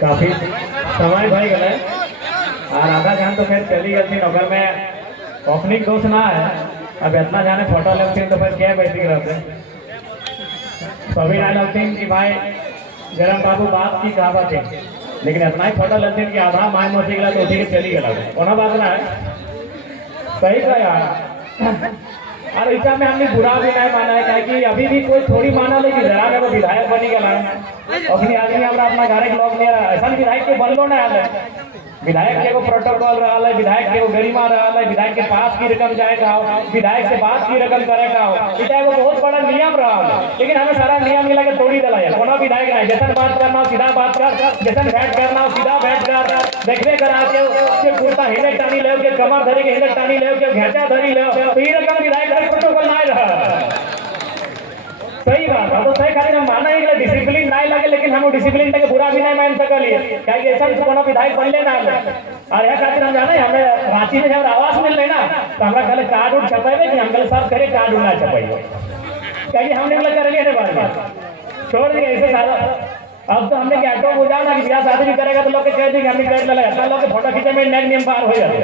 काफी समय भाई गए और आधा जान तो फिर चली गई थी नौकर में ओपनिंग दोस्त ना है। अब इतना जाने फोटो लगती तो फिर क्या बैठी रहते सभी ना लगती कि भाई जरा बाबू बात की कहा बात है, लेकिन इतना ही फोटो लगती कि आधा माय मोची गला तो उठी के चली गया कोना बात ना है। सही कहा यार। और ऐसा में हमने बुरा भी नहीं माना है कि अभी भी कोई थोड़ी माना लेकिन जरा में वो विधायक बनी गया अपनी आदमी हमारा अपना घर के लोग नहीं रहा ऐसा विधायक के बनलो ना आए विधायक के को प्रोटोकॉल रहा है, विधायक के को गरिमा रहा है, विधायक के पास की रकम जाएगा विधायक से बात की रकम करेगा इतना वो बहुत बड़ा नियम रहा है। लेकिन हमें सारा नियम मिला के तोड़ी दिला है कोनो विधायक नहीं जैसा बात करना सीधा बात कर जैसा बैठ करना सीधा बैठ कर देखने करा के कुर्ता हिले टानी ले के कमर धरी के हिले टानी ले के घेचा धरी ले तो ये रकम विधायक का प्रोटोकॉल नहीं रहा। सही बात है तो सही खाली हम माना है डिसिप्लिन नहीं लगे लेकिन हम डिसिप्लिन के बुरा भी नहीं मान सकलिए कहीं ऐसा कोनो विधायक बनले ना और यह खातिर हम जाने हमें रांची में जब आवास मिल ना तो हमरा कल कार्ड उठ छपेबे कि हम कल सब करे कार्ड उड़ ना छपाइए कहीं हमने बोला कर लिए बात बात छोड़ दिए ऐसे सारा। अब तो हमने क्या ऑटो बुझा ना कि ब्याह शादी भी करेगा तो लोग के कह दी हमने कर ले ऐसा लोग के फोटो खींचे में नेक नियम पार हो जाते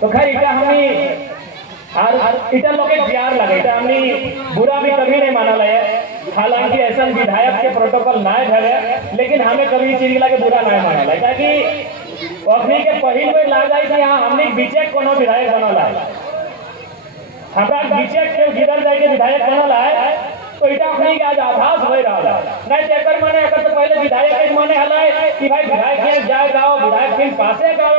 तो खैर इटा हमने और इटा लोग के प्यार लगे इटा हमने बुरा भी कभी नहीं माना ले हालांकि ऐसा विधायक के प्रोटोकॉल ना है लेकिन हमें कभी चीज लगे बुरा नहीं माना ले ताकि अपनी के पहिल में ला जाए कि हां हमने बीचे कोनो विधायक बनला हमरा बीचे के गिरल जाए के विधायक बनला तो इटा अपनी के आज आभास हो रहा नहीं चेकर माने अगर तो पहले विधायक के माने हलाए कि भाई विधायक के जाए गाओ विधायक के पासे गाओ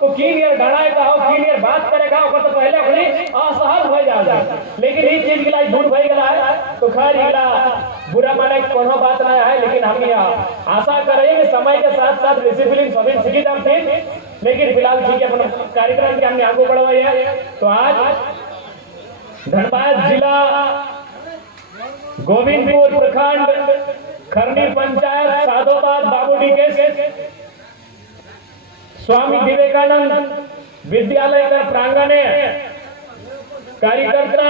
तो की नियर गणाए गाओ की नियर बात करेगा ओकर तो पहले अपनी असहज हो जाए लेकिन इस चीज के लिए झूठ भई गला है तो खैर इला बुरा माने कोनो बात नहीं है लेकिन हम आशा करें कि समय के साथ साथ डिसिप्लिन सभी सीखी जाते लेकिन फिलहाल ठीक है अपना कार्यक्रम के हमने आगे बढ़वाई है। तो आज धनबाद जिला गोविंदपुर प्रखंड खरनी पंचायत साधोबाद बाबूडी के स्वामी विवेकानंद विद्यालय का प्रांगण कार्यकर्ता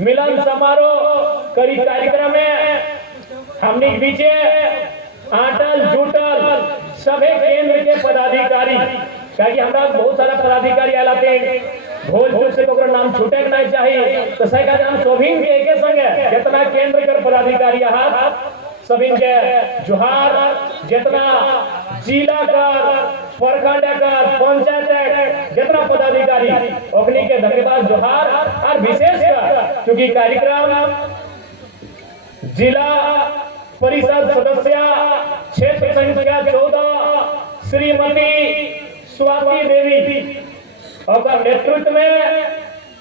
मिलन समारोह करी कार्यक्रम में हमने बीचे आटल जुटल सभी केंद्र के पदाधिकारी क्योंकि हमारा बहुत सारा पदाधिकारी आते भोजपुर से तो नाम छूटे नहीं चाहिए तो सही का हम सभी के एक संगे जितना केंद्र के पदाधिकारी सभी के जोहार जितना जिला का प्रखंड का पंचायत जितना पदाधिकारी अपनी के धन्यवाद जोहार और विशेष क्योंकि कार्यक्रम जिला परिषद सदस्य क्षेत्र संख्या 14 श्रीमती स्वाति देवी और नेतृत्व में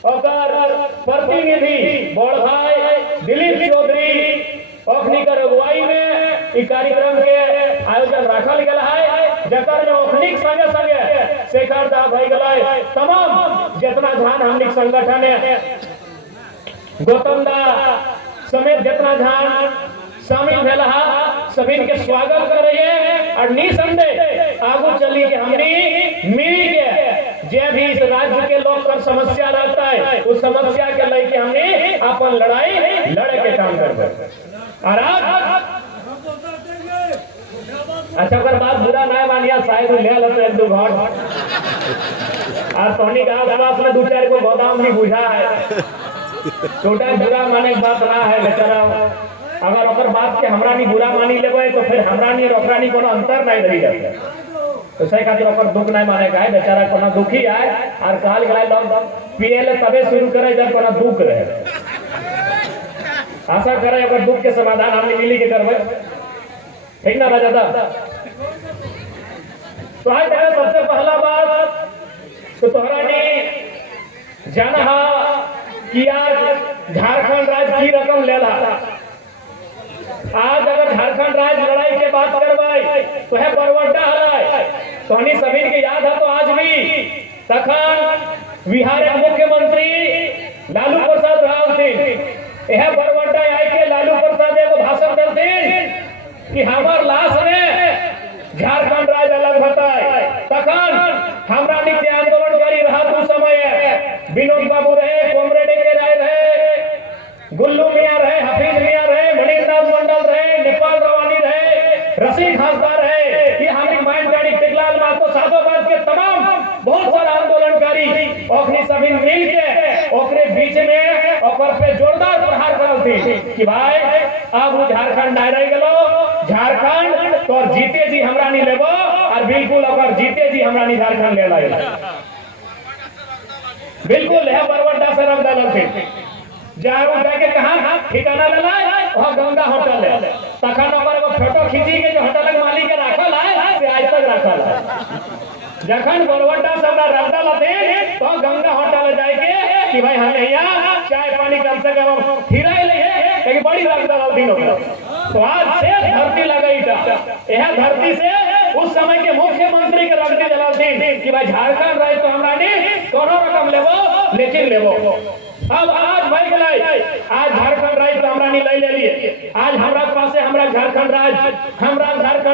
और प्रतिनिधि बड़ भाई दिलीप चौधरी अपनी कर अगुवाई में इस कार्यक्रम के आयोजन रखल गया है जकर में अपनी संगे संगे शेखर दा भाई गलाय तमाम जितना ध्यान हमनी संगठन है गौतम दा समेत जितना ध्यान शामिल भेल सभी के स्वागत करिए और निसंदेह आगू चली के हमनी मिल के जे भी इस राज्य के लोग का समस्या रहता है उस समस्या के लेके हमने अपन लड़ाई लड़े के काम करबे और अच्छा कर बात बुरा ना मानिया शायद ले लेते एक दो घर और तोनी का आवाज में दो चार को गोदाम भी बुझा है छोटा बुरा माने की बात ना है बेचारा अगर ओकर बात के हमरा नहीं बुरा मानी लेबे तो फिर हमरा नहीं और ओकरा नहीं कोनो अंतर नहीं रही जाए तो सही खातिर ओकर दुख नहीं माने का है बेचारा कोनो दुखी है और काल गलाय लोग पीएल तबे शुरू करे जब कोनो दुख रहे आशा करे ओकर दुख के समाधान हमने मिली के करबे ठीक ना राजा तो आज तक सबसे पहला बात तो तोहरा ने जाना कि आज झारखंड राज्य की रकम लेला आज अगर झारखंड राज्य लड़ाई के बात करवाई तो है बरवड्डा हराय तो हनी सभी के याद है तो आज भी तखन बिहार के मुख्यमंत्री लालू प्रसाद राव सिंह यह बरवड्डा आए के लालू प्रसाद एगो भाषण करते कि हमार लाश में झारखंड राज्य अलग बताए तखन हमरा नित्य आंदोलन करी रहा तू समय विनोद बाबू रहे कॉमरेड के राय रहे गुल्लू मियां रहे हफीज मियां रहे मणिनाथ मंडल रहे नेपाल और पे जोरदार प्रहार करल थी कि भाई अब वो झारखंड नहीं रह गलो, झारखंड तो जीते जी हमरा नहीं लेबो और बिल्कुल अगर जीते जी हमरा नहीं झारखंड ले लाए बिल्कुल है बरवड्डा से रंग डालल थे जाओ जाके कहां ठिकाना ले लाए वहां गंगा होटल है तखन ओकर फोटो खींची के जो होटल के मालिक के राखल है से आज तक राखल है जखन बरवड्डा से हमरा रंग डालल थे तो गंगा होटल जाए के कि भाई हम यहाँ चाय पानी कम से कम खिलाए ले है कि बड़ी रंग डालल दिन हो तो आज से धरती लगई था यह धरती से उस समय के मुख्यमंत्री के रगड़ी डालल दिन कि भाई झारखंड रहे तो हमरा नहीं कोनो रकम लेबो लेकिन लेबो अब आज भाई गलाई आज झारखंड राज्य तो हमरा नहीं ले लिए आज हमरा पास है हमरा झारखंड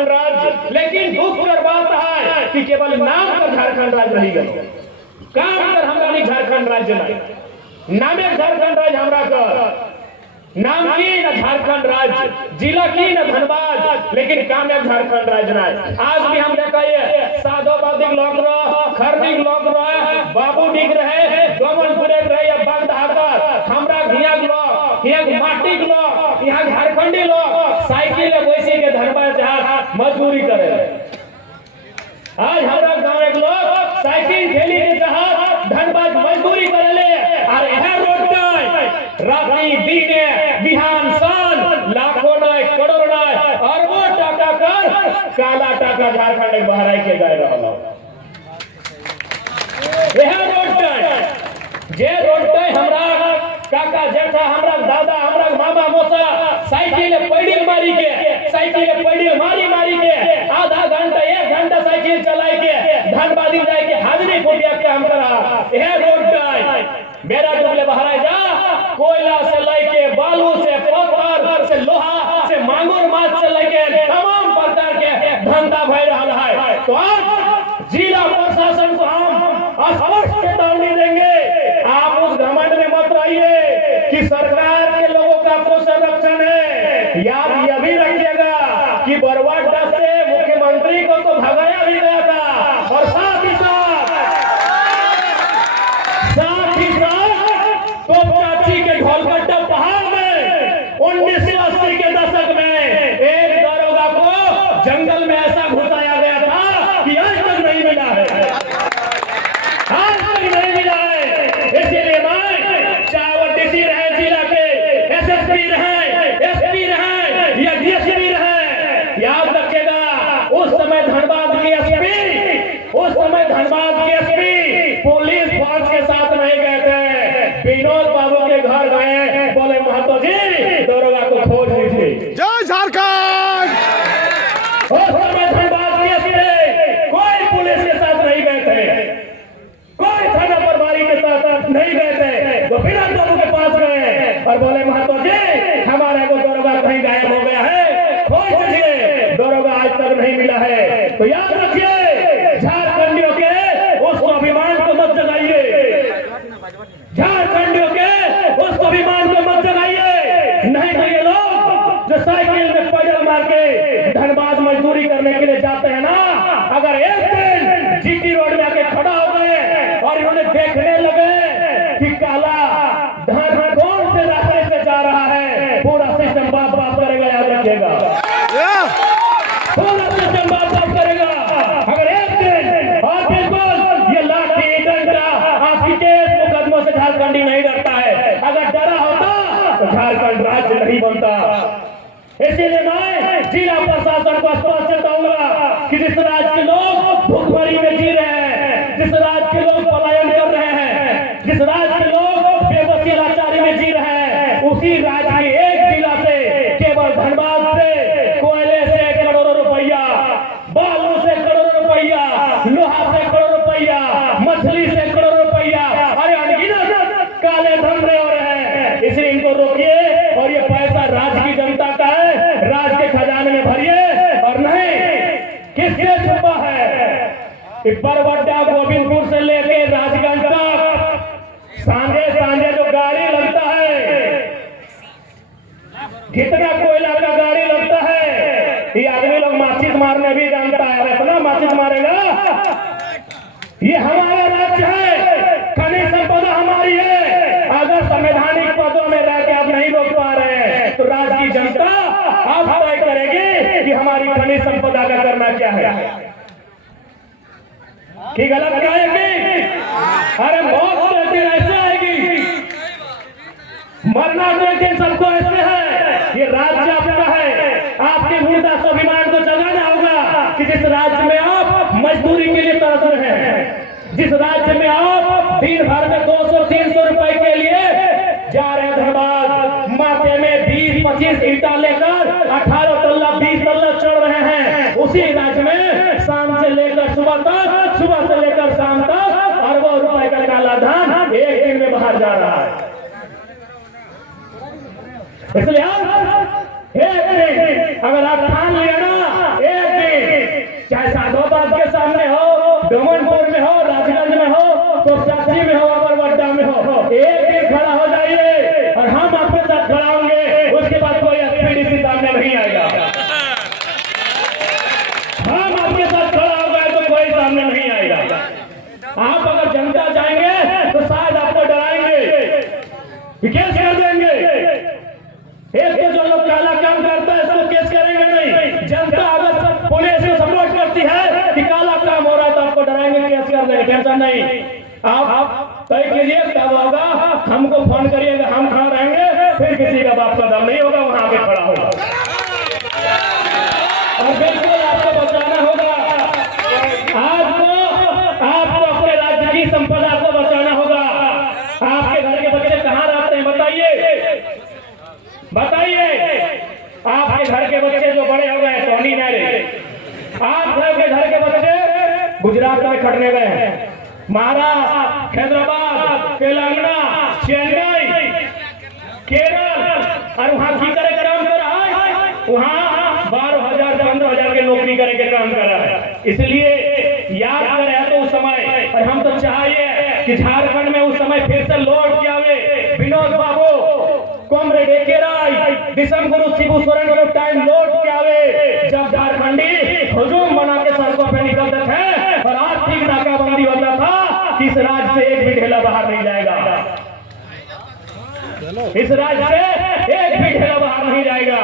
राज्य लेकिन दुख की बात है कि केवल नाम पर झारखंड राज्य रही गए काम कर हमरा नहीं झारखंड राज्य नहीं नामे झारखंड राज्य हमरा कर नाम की न झारखंड राज्य जिला की न धनबाद लेकिन कामयाब झारखंड राज्य नहीं आज भी हम देखिए साधोबादिक लोग रहो खरदिक लोग रहे बाबू डिग रहे गोमनपुरे रहे या बंदहाकर हमरा घिया लोग एक माटी लोग यहाँ झारखंडी लोग साइकिल वैसे के धनबाद जहां मजदूरी करे आज हमरा गांव एक लोग साइकिल ठेली के जहां धनबाद मजदूरी करे और यह रोड राती दीने बिहान सान लाखों नहीं करोड़ नहीं अरबों टाका कर काला टाका झारखंड बहराई के जाए रहा यह रोड जे रोड हमरा काका जेठा हमरा दादा हमरा मामा मौसा साइकिल पैडिल मारी के आधा घंटा 1 घंटा साइकिल चलाई के धनबादी जाए के हाजिरी फुटिया काम करा यह रोड मेरा डुबले बहराई जा कोयला से लेके बालू से पत्थर से लोहा से मांगुर माछ से लेके तमाम प्रकार के धंधा भय रहा है तो आज जिला प्रशासन को हम स्पष्ट चेतावनी देंगे आप उस घमंड में मत रहिए कि सरकार के लोगों का आपको संरक्षण है याद यह भी रखिएगा कि बरवाडा से मुख्यमंत्री को तो भगाया भी गया था और साथ ही साथ चाची के ढोलकट्टा पहाड़ में 1980 के दशक में एक दरोगा को जंगल में ऐसा घुसाया गया था कि आज तक नहीं मिला है इसीलिए मैं चाहे वो डीसी रहे जिला के एसएसपी रहे एसपी रहे या डीएसपी रहे याद रखिएगा उस समय धनबाद के एसपी पुलिस फोर्स के साथ नहीं गए थे विनोद बाबू के घर गए बोले महतो जी दरोगा को खोज लीजिए जय झारखंड उस समय धनबाद के कोई पुलिस के साथ नहीं गए थे कोई थाना प्रभारी के साथ नहीं गए थे तो विनोद बाबू के पास गए और बोले महतो जी हमारे को दरोगा कहीं गायब हो गया है खोज लीजिए दरोगा आज तक नहीं मिला है तो याद रखिए झारखंडियों के उस स्वाभिमान को मत जगाइए झारखंडियों के उस स्वाभिमान को मत जगाइए नहीं तो ये लोग जो साइकिल में पैदल मार के धनबाद मजदूरी करने के लिए जाते हैं ना अगर एक दिन जीटी रोड में आके खड़ा हो गए और इन्होंने देखने लगे कि काला धान कौन से रास्ते से जा रहा है पूरा सिस्टम बाप बाप करेगा याद रखिएगा पूरा सिस्टम बाप बाप करेगा अगर एक दिन और बिल्कुल ये लाठी डंडा आपकी केस मुकदमों से झारखंडी नहीं डरता है अगर डरा होता तो झारखंड राज्य नहीं बनता इसीलिए मैं जिला प्रशासन को स्पष्ट चेताऊंगा कि जिस राज्य के लोग भूखमरी में जी रहे हैं जिस राज्य के लोग पलायन कर रहे हैं जिस राज्य के लोग बेबसी लाचारी में जी रहे हैं उसी राज्य के एक जिला से केवल धनबाद से कोयले से करोड़ों रुपया बालू से करोड़ों रुपया लोहा से करोड़ों रुपया मछली से करोड़ों रुपया अरे अनगिनत काले धंधे हो रहे हैं इसलिए इनको रोकिए और ये पैसा राज्य की जनता का है राज्य के खजाने में भरिए और नहीं किससे छुपा है बरवड्डा गोविंदपुर से लेके राजगंज तक सांझे जो गाड़ी लगता है कितना कोयला का गाड़ी लगता है ये आदमी लोग माचिस मारने भी जानता है इतना माचिस मारेगा ये हमारा राज्य है खनिज संपदा हमारी है अगर संवैधानिक पदों में रह के आप नहीं रोक पा रहे हैं, तो राज्य की जनता आप तय करेगी कि हमारी खनिज संपदा का करना क्या है, कि गलत कहेगी। अरे मौत तो एक दिन ऐसे आएगी, मरना तो एक दिन सबको ऐसे है। ये राज्य आपका है, आपके मुर्दा स्वाभिमान को जगाना होगा कि जिस राज्य में आप मजदूरी के लिए तरस रहे हैं, जिस राज्य में आप दिन भर में 200-300 रुपए के लिए जा रहे हैं धनबाद, माथे में 20-25 ईंटा लेकर 18 तल्ला 20 तल्ला चढ़ रहे हैं, उसी राज्य में शाम से लेकर सुबह तक, सुबह से लेकर शाम तक अरबों रुपए का काला धन एक दिन में बाहर जा रहा है। इसलिए एक दिन अगर आप ठान लिया ना, एक दिन चाहे साधोबाद के सामने हो, डोमनपुर में हो, राजगंज में हो, तो चाची में हो, अमरवड्डा में हो, एक दिन खड़ा हो जाइए और हम आपके साथ खड़ा होंगे। उसके बाद कोई एसपीडीसी सामने नहीं आएगा। हम आपके साथ खड़ा हो गए तो कोई सामने नहीं आएगा। आप अगर जनता जाएंगे तो शायद आपको डराएंगे, केस कर देंगे। एक तो जो लोग काला काम करता है उसको केस करेंगे नहीं। जनता अगर सब पुलिस को सपोर्ट करती है कि काला काम हो रहा है तो आपको डराएंगे, केस कर देंगे, टेंशन नहीं। आप तय कीजिए कब होगा, हमको फोन करिएगा, हम खड़ा रहेंगे, फिर किसी का बाप का दम नहीं होगा, वहां पे खड़ा होगा। और बिल्कुल आपको बचाना होगा, आपको अपने राज्य की संपदा को बचाना होगा। आपके घर के बच्चे कहाँ रहते हैं बताइए, बताइए। आपके घर के बच्चे जो बड़े हो गए, टोनी नारे, आपके घर के बच्चे गुजरात में खटने गए हैं, महाराष्ट्र, हैदराबाद, तेलंगाना, चेन्नई, केरल, और वहां की तरह काम कर रहा है, वहां 12,000-15,000 के नौकरी करे के काम कर रहा है। इसलिए याद करें तो उस समय, और हम तो चाहिए कि झारखंड में उस समय फिर से लौट के आवे विनोद बाबू, कॉमरेड एके राय, दिसंबर शिबू सोरेन को टाइम लौट के आवे जब झारखंडी हुजूम बना के सड़कों पे निकलते थे और आर्थिक नाकाबंदी होता था कि इस राज्य से एक भी ढेला बाहर नहीं जाएगा, इस राज्य से एक भी ढेला बाहर नहीं जाएगा।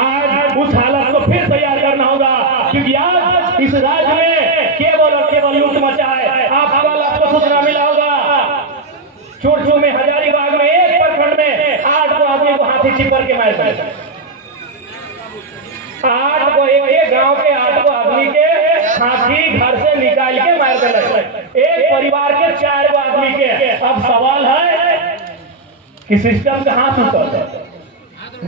आज उस हालत को फिर तैयार करना होगा, क्योंकि आज इस राज्य में केवल और केवल लूट मचा है। आपको सूचना मिला होगा, चोरचू में, हजारीबाग में, एक प्रखंड में 8 आदमी को हाथी छिपर के मार दिया। 8 को, एक गांव के 8 आदमी के हाथी घर से निकाल के मार दिया, एक परिवार के 4 आदमी के। अब सवाल है कि सिस्टम कहां सुता है।